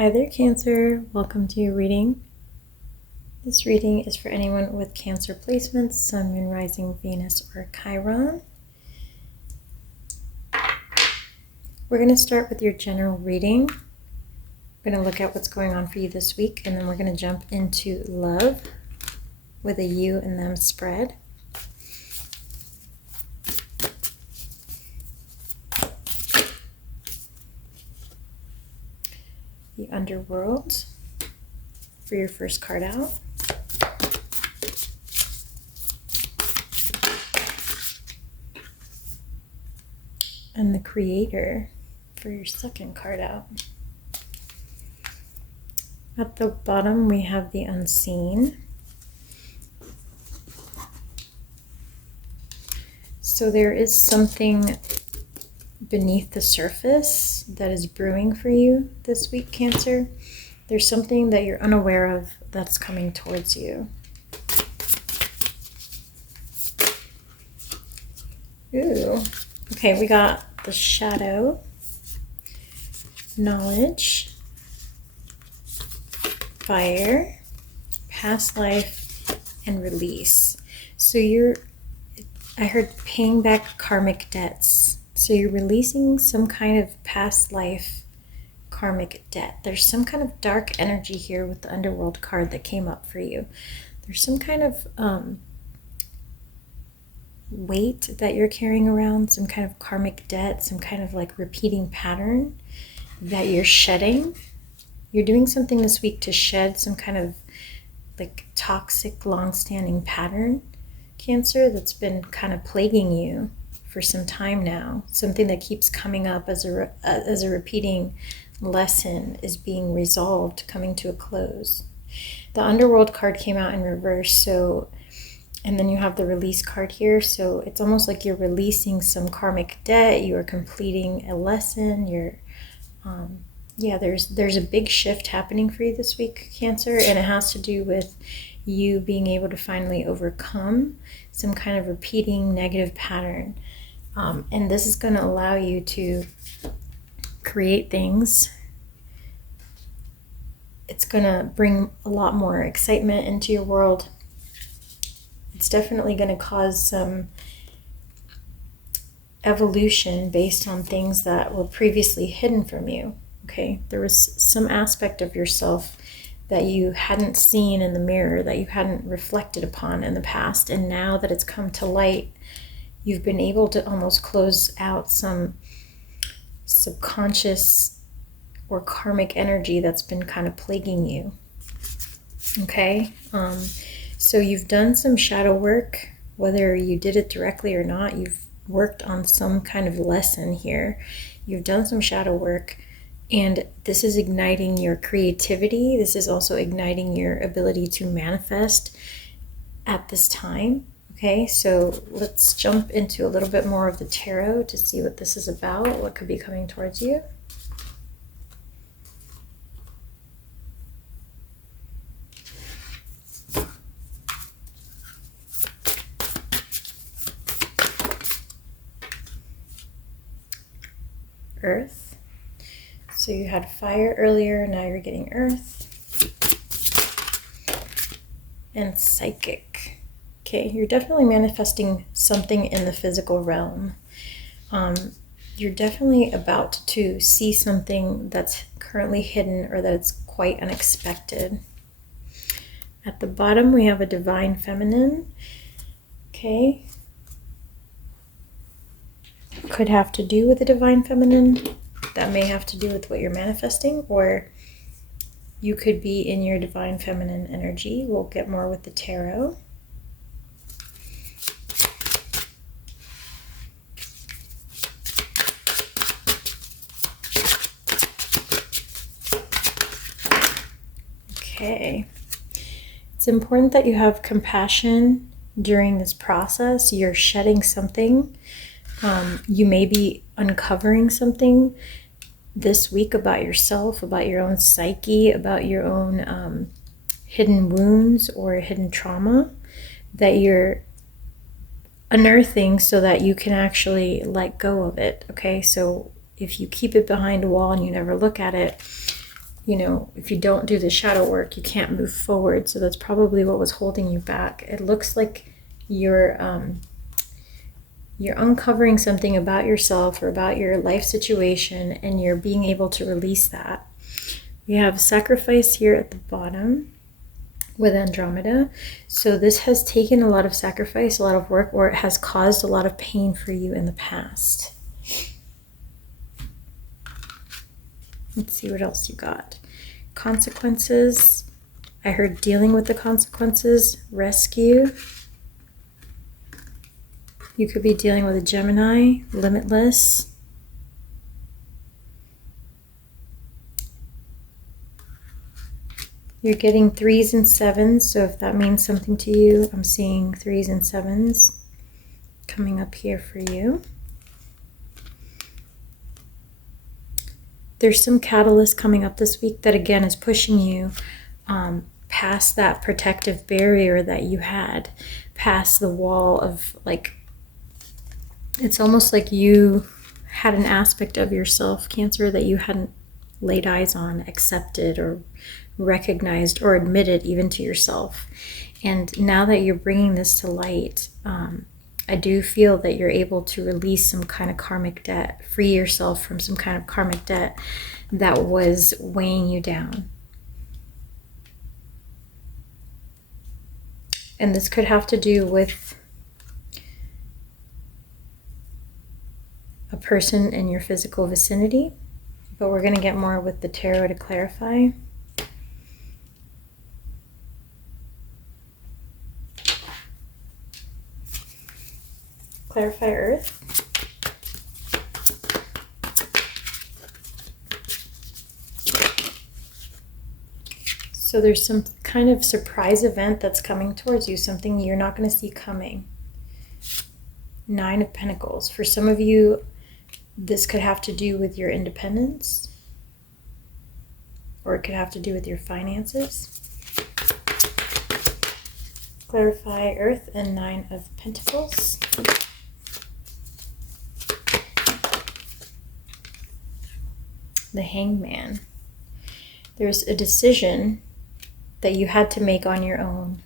Hi there, Cancer. Welcome to your reading. This reading is for anyone with Cancer placements, Sun, Moon, Rising, Venus, or Chiron. We're going to start with your general reading. We're going to look at what's going on for you this week, and then we're going to jump into love with a you and them spread. The underworld for your first card out. And the creator for your second card out. At the bottom we have the unseen. So there is something beneath the surface that is brewing for you this week, Cancer. There's something that you're unaware of that's coming towards you. Ooh. Okay, we got the shadow, knowledge, fire, past life, and release. So I heard paying back karmic debts. So you're releasing some kind of past life karmic debt. There's some kind of dark energy here with the underworld card that came up for you. There's some kind of weight that you're carrying around, some kind of karmic debt, some kind of like repeating pattern that you're shedding. You're doing something this week to shed some kind of like toxic, long-standing pattern, Cancer, that's been kind of plaguing you for some time now. Something that keeps coming up as a repeating lesson is being resolved, coming to a close. The underworld card came out in reverse, and then you have the release card here. So it's almost like you're releasing some karmic debt. You are completing a lesson. There's a big shift happening for you this week, Cancer, and it has to do with you being able to finally overcome some kind of repeating negative pattern. And this is going to allow you to create things. It's going to bring a lot more excitement into your world. It's definitely going to cause some evolution based on things that were previously hidden from you. Okay, there was some aspect of yourself that you hadn't seen in the mirror, that you hadn't reflected upon in the past, and now that it's come to light, you've been able to almost close out some subconscious or karmic energy that's been kind of plaguing you. Okay, so you've done some shadow work, whether you did it directly or not. You've worked on some kind of lesson here. You've done some shadow work, and this is igniting your creativity. This is also igniting your ability to manifest at this time. Okay, so let's jump into a little bit more of the tarot to see what this is about, what could be coming towards you. Earth. So you had fire earlier, now you're getting earth. And psychic. Okay, you're definitely manifesting something in the physical realm. You're definitely about to see something that's currently hidden or that's quite unexpected. At the bottom, we have a divine feminine. Okay. Could have to do with the divine feminine. That may have to do with what you're manifesting, or you could be in your divine feminine energy. We'll get more with the tarot. Okay. It's important that you have compassion during this process. You're shedding something. You may be uncovering something this week about yourself, about your own psyche, about your own hidden wounds or hidden trauma that you're unearthing so that you can actually let go of it. Okay, so if you keep it behind a wall and you never look at it, if you don't do the shadow work, you can't move forward. So that's probably what was holding you back. It looks like you're uncovering something about yourself or about your life situation, and you're being able to release that. We have sacrifice here at the bottom with Andromeda. So this has taken a lot of sacrifice, a lot of work, or it has caused a lot of pain for you in the past. Let's see what else you got. Consequences. I heard dealing with the consequences, rescue. You could be dealing with a Gemini, limitless. You're getting 3s and 7s, so if that means something to you, I'm seeing 3s and 7s coming up here for you. There's some catalyst coming up this week that again is pushing you past that protective barrier that you had, past the wall of it's almost like you had an aspect of yourself, Cancer, that you hadn't laid eyes on, accepted, or recognized, or admitted even to yourself. And now that you're bringing this to light, I do feel that you're able to release some kind of karmic debt, free yourself from some kind of karmic debt that was weighing you down. And this could have to do with a person in your physical vicinity, but we're going to get more with the tarot to clarify. Clarify Earth. So there's some kind of surprise event that's coming towards you, something you're not going to see coming. 9 of Pentacles. For some of you, this could have to do with your independence, or it could have to do with your finances. Clarify Earth and 9 of Pentacles. The Hangman. There's a decision that you had to make on your own.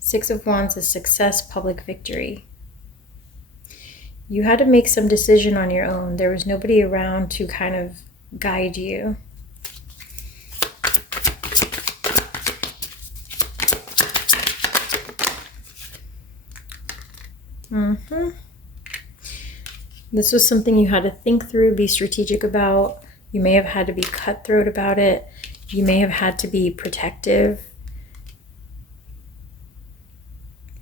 Six of Wands is success, public victory. You had to make some decision on your own. There was nobody around to kind of guide you. This was something you had to think through, be strategic about. You may have had to be cutthroat about it. You may have had to be protective.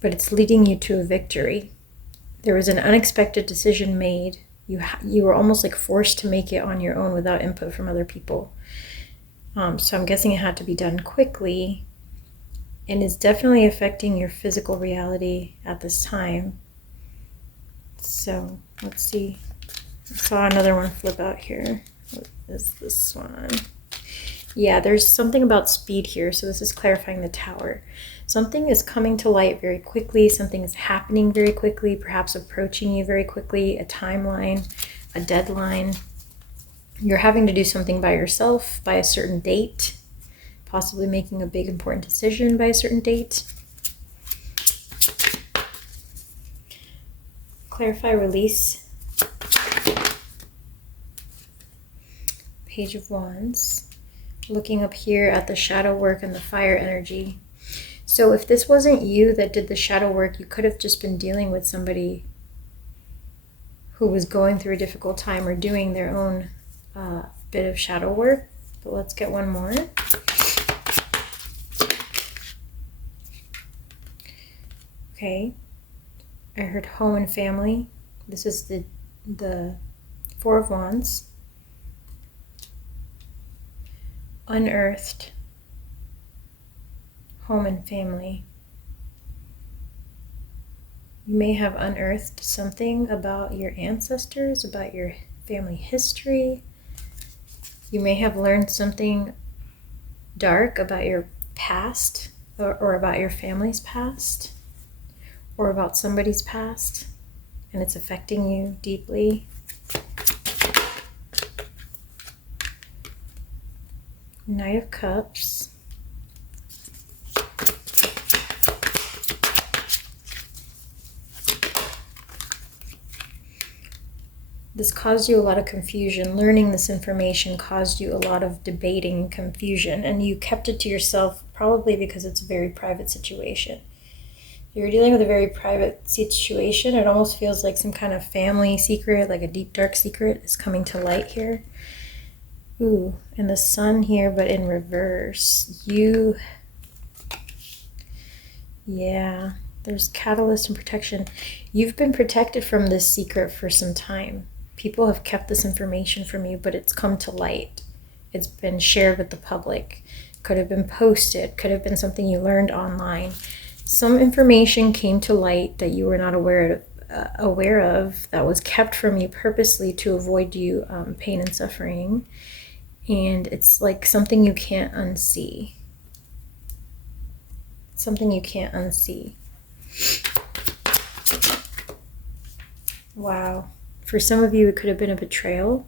But it's leading you to a victory. There was an unexpected decision made. You were almost like forced to make it on your own without input from other people. So I'm guessing it had to be done quickly, and it's definitely affecting your physical reality at this time. So let's see. I saw another one flip out here. What is this one? Yeah, there's something about speed here. So this is clarifying the Tower. Something is coming to light very quickly. Something is happening very quickly, perhaps approaching you very quickly. A timeline, a deadline. You're having to do something by yourself by a certain date. Possibly making a big important decision by a certain date. Clarify Release. Page of Wands. Looking up here at the shadow work and the fire energy. So if this wasn't you that did the shadow work, you could have just been dealing with somebody who was going through a difficult time or doing their own bit of shadow work. But let's get one more. Okay. I heard home and family. This is the Four of Wands. Unearthed. Home and family. You may have unearthed something about your ancestors, about your family history. You may have learned something dark about your past, or about your family's past, or about somebody's past. and it's affecting you deeply. Knight of Cups. This caused you a lot of confusion. Learning this information caused you a lot of debating and confusion, and you kept it to yourself probably because it's a very private situation. You're dealing with a very private situation. It almost feels like some kind of family secret, like a deep, dark secret is coming to light here. Ooh, and the sun here, but in reverse. Yeah, there's catalyst and protection. You've been protected from this secret for some time. People have kept this information from you, but it's come to light. It's been shared with the public. Could have been posted. Could have been something you learned online. Some information came to light that you were not aware of that was kept from you purposely to avoid you pain and suffering. And it's like something you can't unsee. Something you can't unsee. Wow. For some of you, it could have been a betrayal.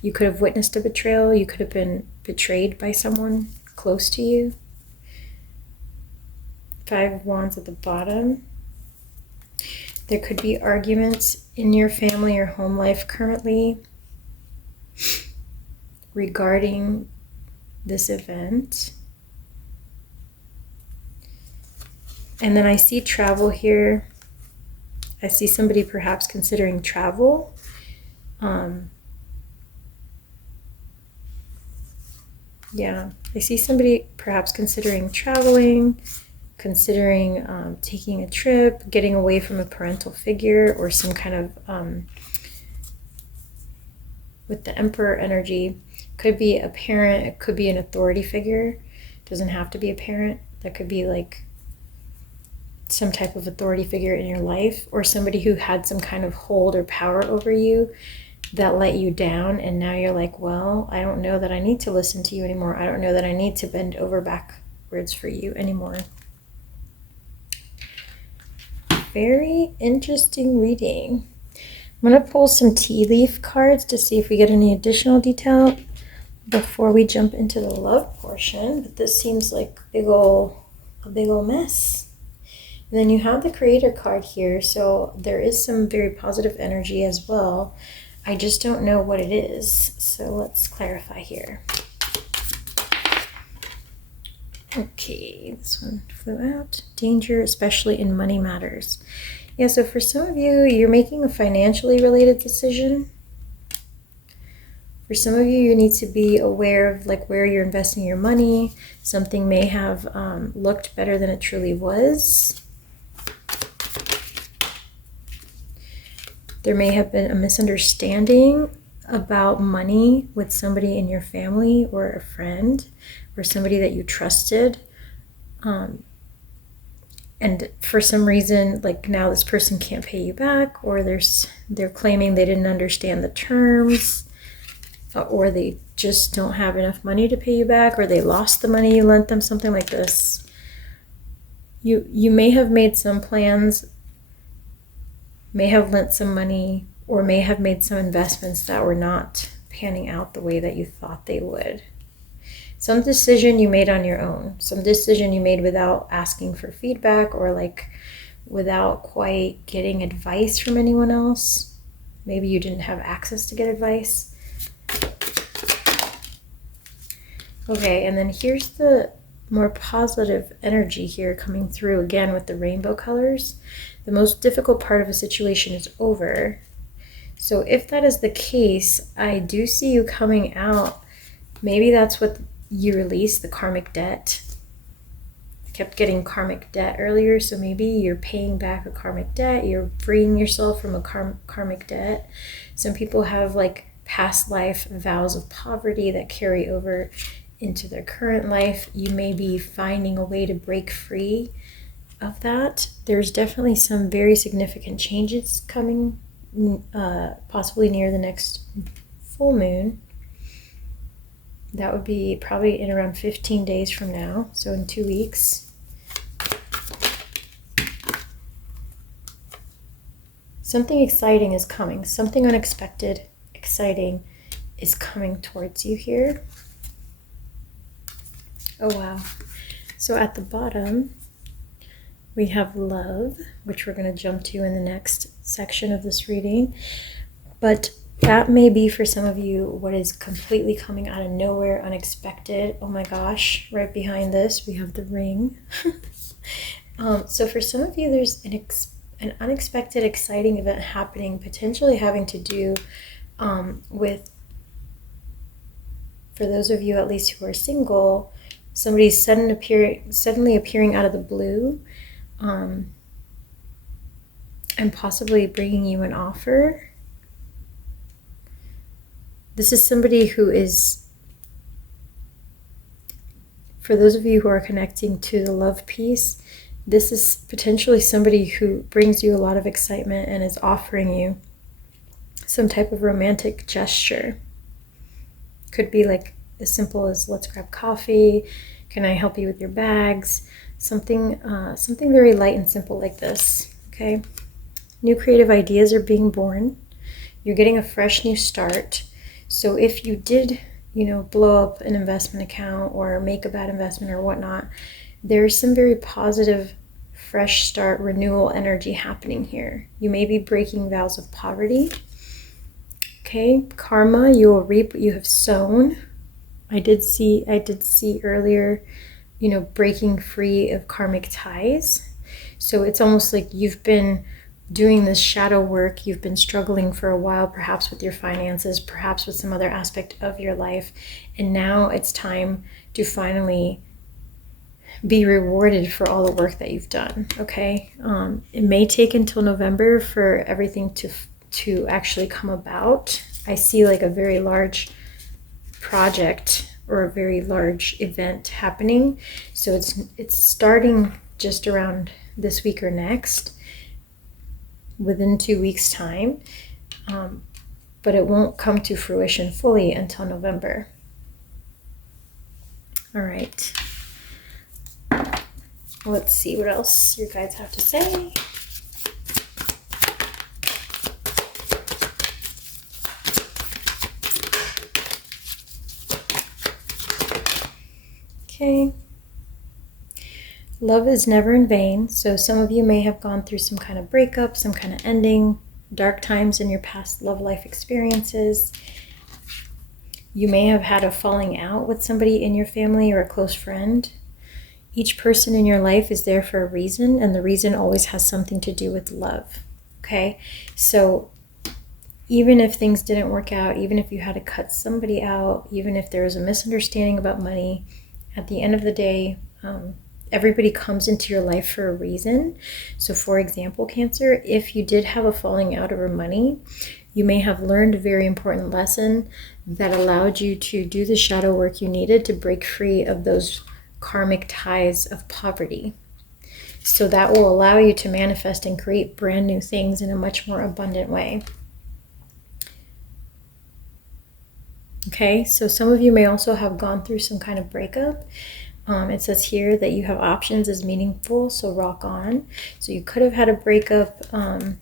You could have witnessed a betrayal. You could have been betrayed by someone close to you. 5 of Wands at the bottom. There could be arguments in your family or home life currently regarding this event. And then I see travel here. I see somebody perhaps considering travel. Yeah, I see somebody perhaps considering traveling, considering taking a trip, getting away from a parental figure or some kind of, with the Emperor energy, could be a parent, it could be an authority figure. It doesn't have to be a parent. That could be like some type of authority figure in your life, or somebody who had some kind of hold or power over you that let you down, and now you're like, well, I don't know that I need to listen to you anymore. I don't know that I need to bend over backwards for you anymore. Very interesting reading. I'm going to pull some tea leaf cards to see if we get any additional detail before we jump into the love portion, but this seems like a big ol' mess. And then you have the Creator card here, so there is some very positive energy as well. I just don't know what it is, so let's clarify here. Okay, this one flew out. Danger, especially in money matters. Yeah, so for some of you, you're making a financially related decision. For some of you, you need to be aware of like where you're investing your money. Something may have looked better than it truly was. There may have been a misunderstanding about money with somebody in your family or a friend or somebody that you trusted. And for some reason, like now this person can't pay you back, or they're claiming they didn't understand the terms, or they just don't have enough money to pay you back, or they lost the money you lent them, something like this. You may have made some plans, may have lent some money, or may have made some investments that were not panning out the way that you thought they would. Some decision you made on your own, some decision you made without asking for feedback, or like without quite getting advice from anyone else. Maybe you didn't have access to get advice. Okay, and then here's the more positive energy here coming through again with the rainbow colors. The most difficult part of a situation is over. So if that is the case, I do see you coming out. Maybe that's what you release, the karmic debt. I kept getting karmic debt earlier, so maybe you're paying back a karmic debt. You're freeing yourself from a karmic debt. Some people have like past life vows of poverty that carry over into their current life. You may be finding a way to break free of that. There's definitely some very significant changes coming, possibly near the next full moon. That would be probably in around 15 days from now, so in 2 weeks. Something exciting is coming. Something unexpected, exciting is coming towards you here. Oh, wow. So at the bottom, we have love, which we're going to jump to in the next section of this reading. But that may be for some of you what is completely coming out of nowhere, unexpected. Oh my gosh, right behind this, we have the ring. So for some of you, there's an unexpected, exciting event happening, potentially having to do with, for those of you at least who are single, somebody's suddenly appearing out of the blue, and possibly bringing you an offer. This is somebody who is, for those of you who are connecting to the love piece, this is potentially somebody who brings you a lot of excitement and is offering you some type of romantic gesture. Could be like as simple as, let's grab coffee, can I help you with your bags? Something very light and simple like this, okay? New creative ideas are being born. You're getting a fresh new start. So if you did, blow up an investment account or make a bad investment or whatnot, there's some very positive, fresh start, renewal energy happening here. You may be breaking vows of poverty. Okay, karma, you will reap what you have sown. I did see earlier, breaking free of karmic ties. So it's almost like you've been doing this shadow work. You've been struggling for a while, perhaps with your finances, perhaps with some other aspect of your life. And now it's time to finally be rewarded for all the work that you've done, okay? It may take until November for everything to actually come about. I see like a very large project or a very large event happening. So it's starting just around this week or next, within 2 weeks' time. But it won't come to fruition fully until November. All right. Let's see what else you guys have to say. Okay. Love is never in vain. So some of you may have gone through some kind of breakup, some kind of ending, dark times in your past love life experiences. You may have had a falling out with somebody in your family or a close friend. Each person in your life is there for a reason, and the reason always has something to do with love. Okay? So even if things didn't work out, even if you had to cut somebody out, even if there was a misunderstanding about money, at the end of the day, everybody comes into your life for a reason. So for example, Cancer, if you did have a falling out over money, you may have learned a very important lesson that allowed you to do the shadow work you needed to break free of those karmic ties of poverty. So that will allow you to manifest and create brand new things in a much more abundant way. Okay, so some of you may also have gone through some kind of breakup. It says here that you have options as meaningful, so rock on. So you could have had a breakup, I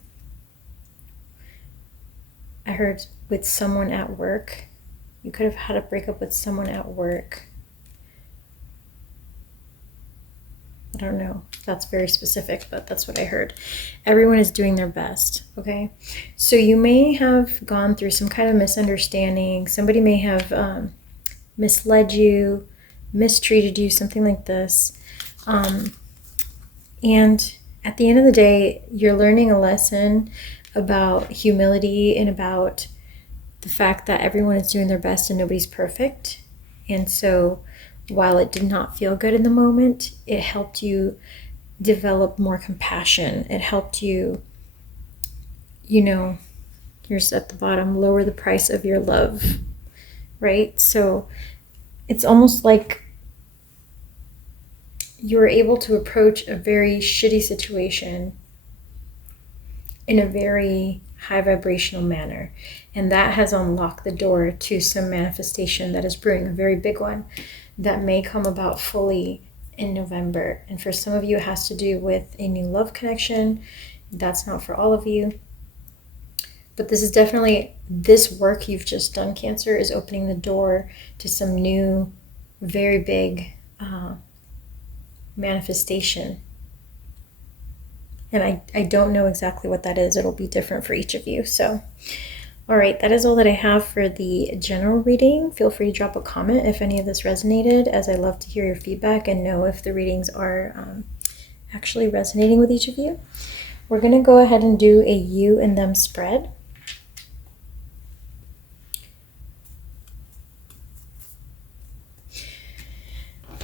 heard, with someone at work. You could have had a breakup with someone at work. I don't know if that's very specific, but that's what I heard. Everyone is doing their best, okay? So you may have gone through some kind of misunderstanding. Somebody may have misled you, mistreated you, something like this. And at the end of the day, you're learning a lesson about humility and about the fact that everyone is doing their best and nobody's perfect. And so while it did not feel good in the moment, it helped you develop more compassion. It helped you, here's at the bottom, lower the price of your love, right? So it's almost like you were able to approach a very shitty situation in a very high vibrational manner. And that has unlocked the door to some manifestation that is brewing, a very big one that may come about fully in November. And for some of you, it has to do with a new love connection. That's not for all of you. But this is definitely, this work you've just done, Cancer, is opening the door to some new, very big manifestation. And I don't know exactly what that is. It'll be different for each of you. So, all right, that is all that I have for the general reading. Feel free to drop a comment if any of this resonated, as I love to hear your feedback and know if the readings are actually resonating with each of you. We're going to go ahead and do a you and them spread.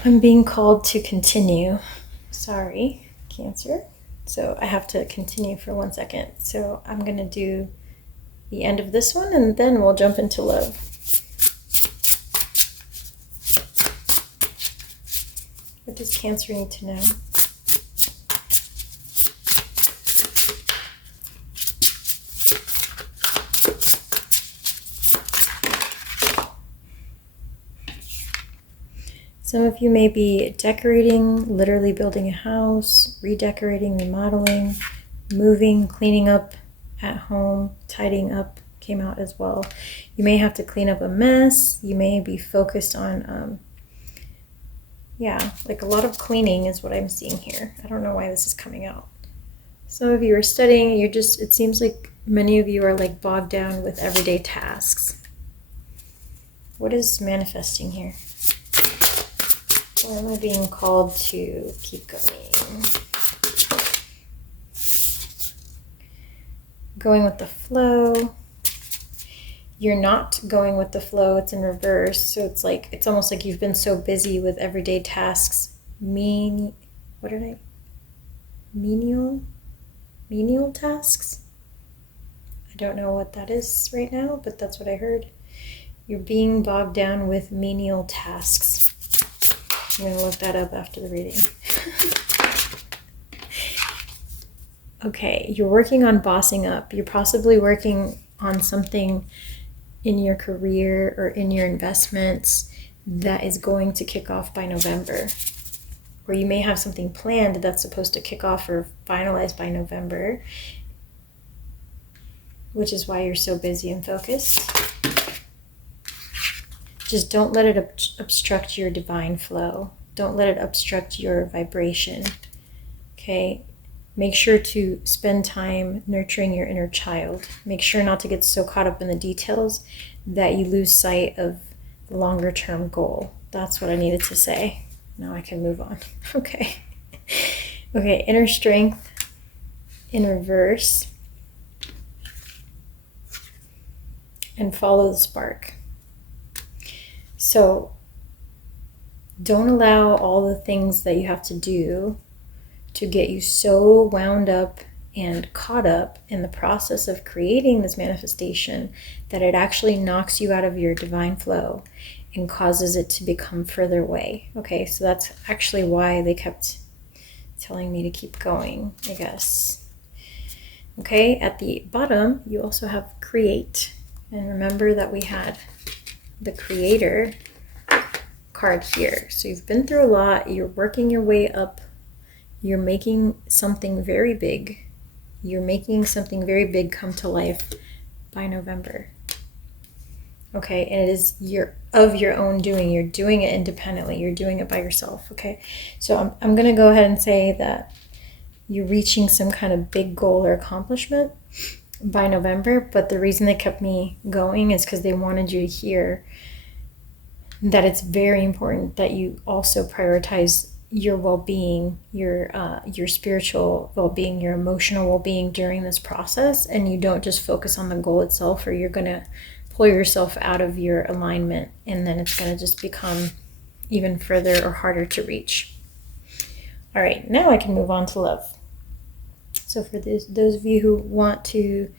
I'm being called to continue. Sorry, Cancer. So I have to continue for 1 second. So I'm going to do the end of this one and then we'll jump into love. What does Cancer need to know? Some of you may be decorating, literally building a house, redecorating, remodeling, moving, cleaning up at home, tidying up came out as well. You may have to clean up a mess. You may be focused on, like a lot of cleaning is what I'm seeing here. I don't know why this is coming out. Some of you are studying. It seems like many of you are like bogged down with everyday tasks. What is manifesting here? Or am I being called to keep going? Going with the flow. You're not going with the flow. It's in reverse. So it's almost like you've been so busy with everyday tasks. Menial tasks? I don't know what that is right now, but that's what I heard. You're being bogged down with menial tasks. I'm going to look that up after the reading. Okay, you're working on bossing up. You're possibly working on something in your career or in your investments that is going to kick off by November. Or you may have something planned that's supposed to kick off or finalize by November, which is why you're so busy and focused. Just don't let it obstruct your divine flow. Don't let it obstruct your vibration. Okay? Make sure to spend time nurturing your inner child. Make sure not to get so caught up in the details that you lose sight of the longer term goal. That's what I needed to say. Now I can move on. Okay. Okay, inner strength in reverse. And follow the spark. So don't allow all the things that you have to do to get you so wound up and caught up in the process of creating this manifestation that it actually knocks you out of your divine flow and causes it to become further away. Okay, so that's actually why they kept telling me to keep going, I guess. Okay, at the bottom, you also have create. And remember that we had the creator card here. So you've been through a lot. You're working your way up. You're making something very big. You're making something very big come to life by November. Okay, and it is of your own doing. You're doing it independently. You're doing it by yourself. Okay, so I'm going to go ahead and say that you're reaching some kind of big goal or accomplishment by November, but the reason they kept me going is because they wanted you to hear that it's very important that you also prioritize your well-being, your spiritual well-being, your emotional well-being during this process, and you don't just focus on the goal itself, or you're going to pull yourself out of your alignment, and then it's going to just become even further or harder to reach. All right, now I can move on to love. So for those of you who want to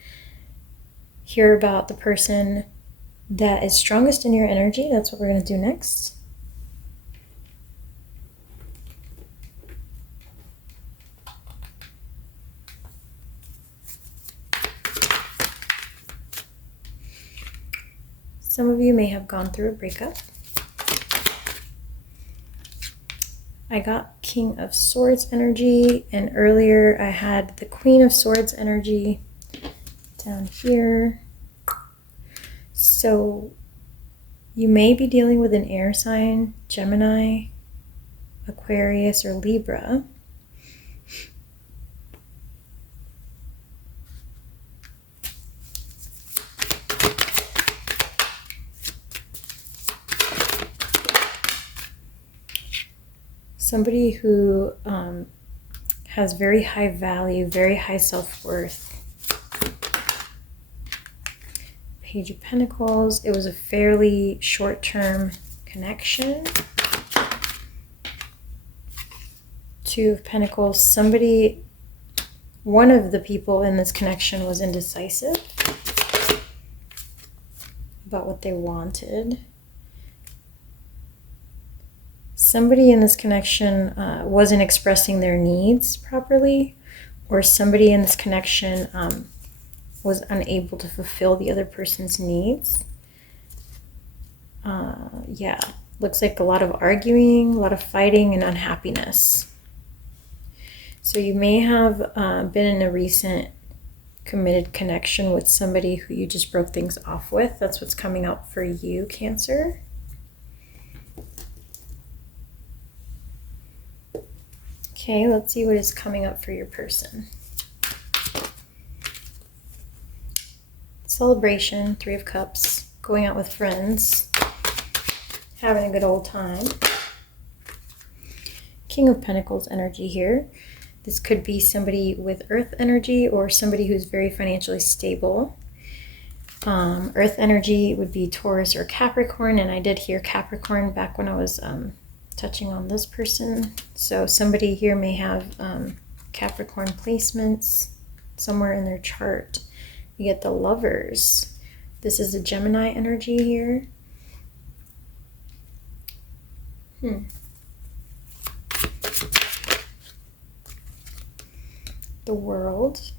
hear about the person that is strongest in your energy, that's what we're going to do next. Some of you may have gone through a breakup. I got King of Swords energy, and earlier I had the Queen of Swords energy. down here. So you may be dealing with an air sign, Gemini, Aquarius, or Libra. Somebody who has very high value, very high self-worth. Page of Pentacles. It was a fairly short-term connection. Two of Pentacles. Somebody, one of the people in this connection was indecisive about what they wanted. Somebody in this connection wasn't expressing their needs properly, or somebody in this connection was unable to fulfill the other person's needs. Yeah, looks like a lot of arguing, a lot of fighting, and unhappiness. So you may have been in a recent committed connection with somebody who you just broke things off with. That's what's coming out for you, Cancer. Okay, let's see what is coming up for your person. Celebration, Three of Cups, going out with friends, having a good old time. King of Pentacles energy here. This could be somebody with Earth energy or somebody who's very financially stable. Earth energy would be Taurus or Capricorn, and I did hear Capricorn back when I was touching on this person. So somebody here may have Capricorn placements somewhere in their chart. You get the Lovers. This is a Gemini energy here. The World.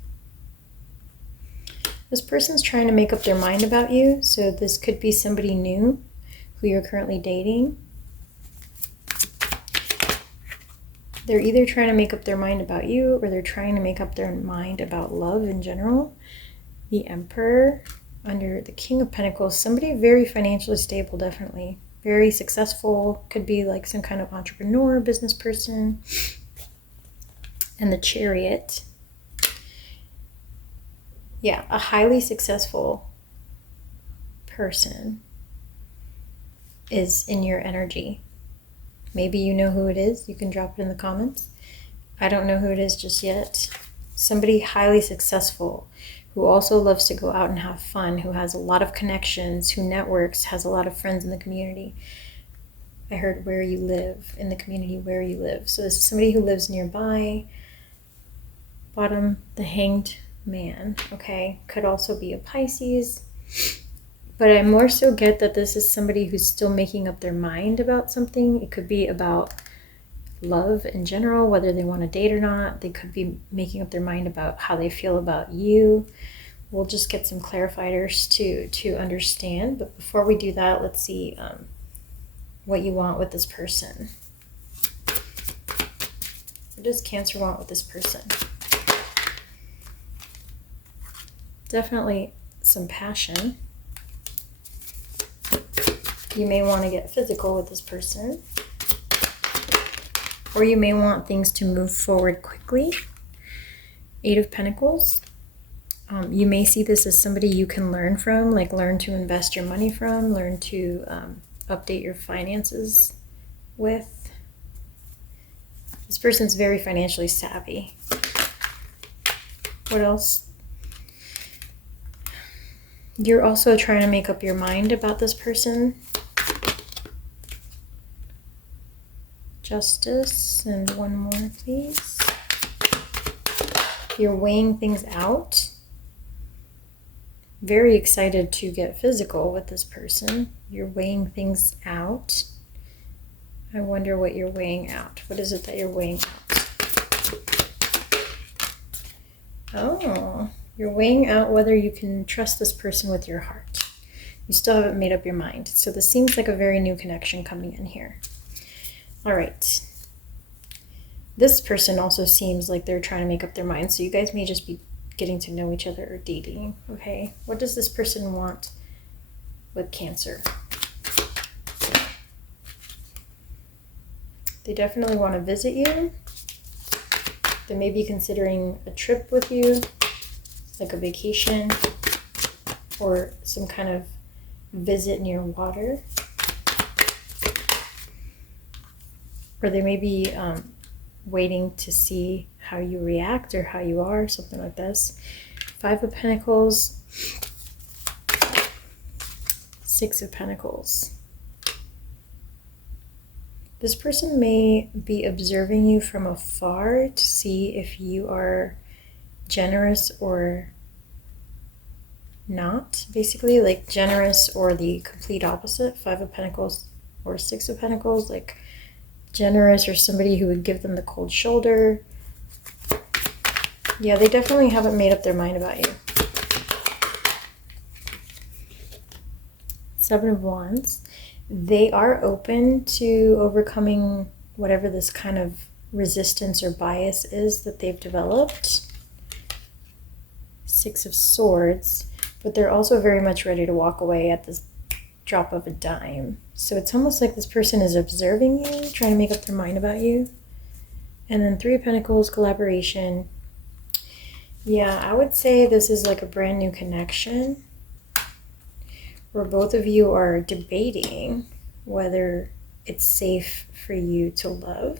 This person's trying to make up their mind about you. So this could be somebody new who you're currently dating. They're either trying to make up their mind about you, or they're trying to make up their mind about love in general. The Emperor under the King of Pentacles. Somebody very financially stable, definitely. Very successful. Could be like some kind of entrepreneur, business person. And the Chariot. Yeah, a highly successful person is in your energy. Maybe you know who it is. You can drop it in the comments. I don't know who it is just yet. Somebody highly successful who also loves to go out and have fun, who has a lot of connections, who networks, has a lot of friends in the community. I heard where you live, in the community where you live. So this is somebody who lives nearby. Bottom, the Hanged Man. Okay, could also be a Pisces. But I more so get that this is somebody who's still making up their mind about something. It could be about love in general, whether they want to date or not. They could be making up their mind about how they feel about you. We'll just get some clarifiers to understand. But before we do that, let's see what you want with this person. What does Cancer want with this person? Definitely some passion. You may want to get physical with this person. Or you may want things to move forward quickly. Eight of Pentacles. You may see this as somebody you can learn from, like learn to invest your money from, learn to update your finances with. This person's very financially savvy. What else? You're also trying to make up your mind about this person. Justice, and one more, please. You're weighing things out. Very excited to get physical with this person. You're weighing things out. I wonder what you're weighing out. What is it that you're weighing out? Oh, you're weighing out whether you can trust this person with your heart. You still haven't made up your mind. So this seems like a very new connection coming in here. All right. This person also seems like they're trying to make up their mind. So you guys may just be getting to know each other or dating. Okay, what does this person want with Cancer? They definitely want to visit you. They may be considering a trip with you, like a vacation or some kind of visit near water. Or they may be waiting to see how you react or how you are, something like this. 5 of Pentacles, 6 of Pentacles. This person may be observing you from afar to see if you are generous or not, basically, like generous or the complete opposite. 5 of Pentacles or 6 of Pentacles, like generous or somebody who would give them the cold shoulder. Yeah, they definitely haven't made up their mind about you. 7 of Wands. They are open to overcoming whatever this kind of resistance or bias is that they've developed. 6 of Swords. But they're also very much ready to walk away at this drop of a dime. So it's almost like this person is observing you, trying to make up their mind about you. And then 3 of Pentacles, collaboration. Yeah, I would say this is like a brand new connection where both of you are debating whether it's safe for you to love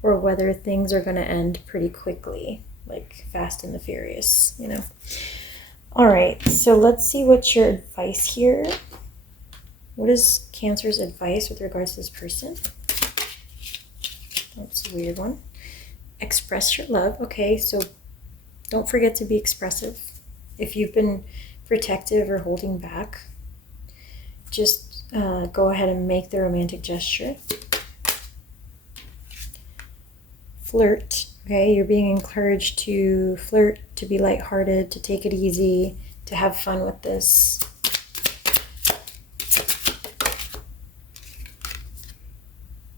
or whether things are going to end pretty quickly, like Fast and the Furious, you know. All right, so let's see what's your advice here. What is Cancer's advice with regards to this person? That's a weird one. Express your love. Okay, so don't forget to be expressive. If you've been protective or holding back, just go ahead and make the romantic gesture. Flirt. Okay, you're being encouraged to flirt, to be lighthearted, to take it easy, to have fun with this.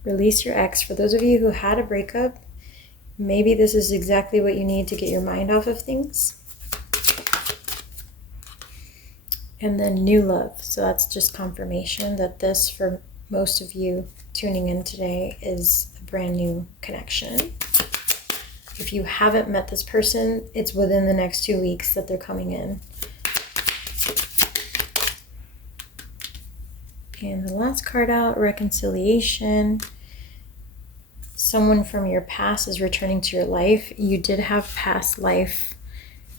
Release your ex. For those of you who had a breakup, maybe this is exactly what you need to get your mind off of things. And then new love. So that's just confirmation that this, for most of you tuning in today, is a brand new connection. If you haven't met this person, it's within the next 2 weeks that they're coming in. And the last card out, reconciliation. Someone from your past is returning to your life. You did have past life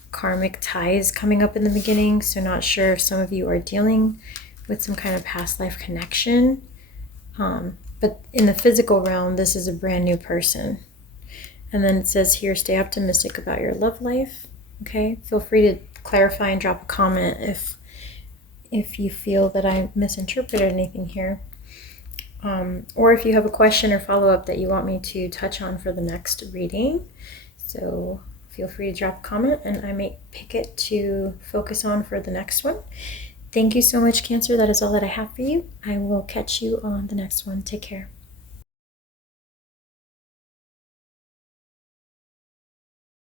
karmic ties coming up in the beginning, so not sure if some of you are dealing with some kind of past life connection. But in the physical realm, this is a brand new person. And then it says here, stay optimistic about your love life. Okay, feel free to clarify and drop a comment if you feel that I misinterpreted anything here. Or if you have a question or follow-up that you want me to touch on for the next reading. So feel free to drop a comment and I may pick it to focus on for the next one. Thank you so much, Cancer. That is all that I have for you. I will catch you on the next one. Take care.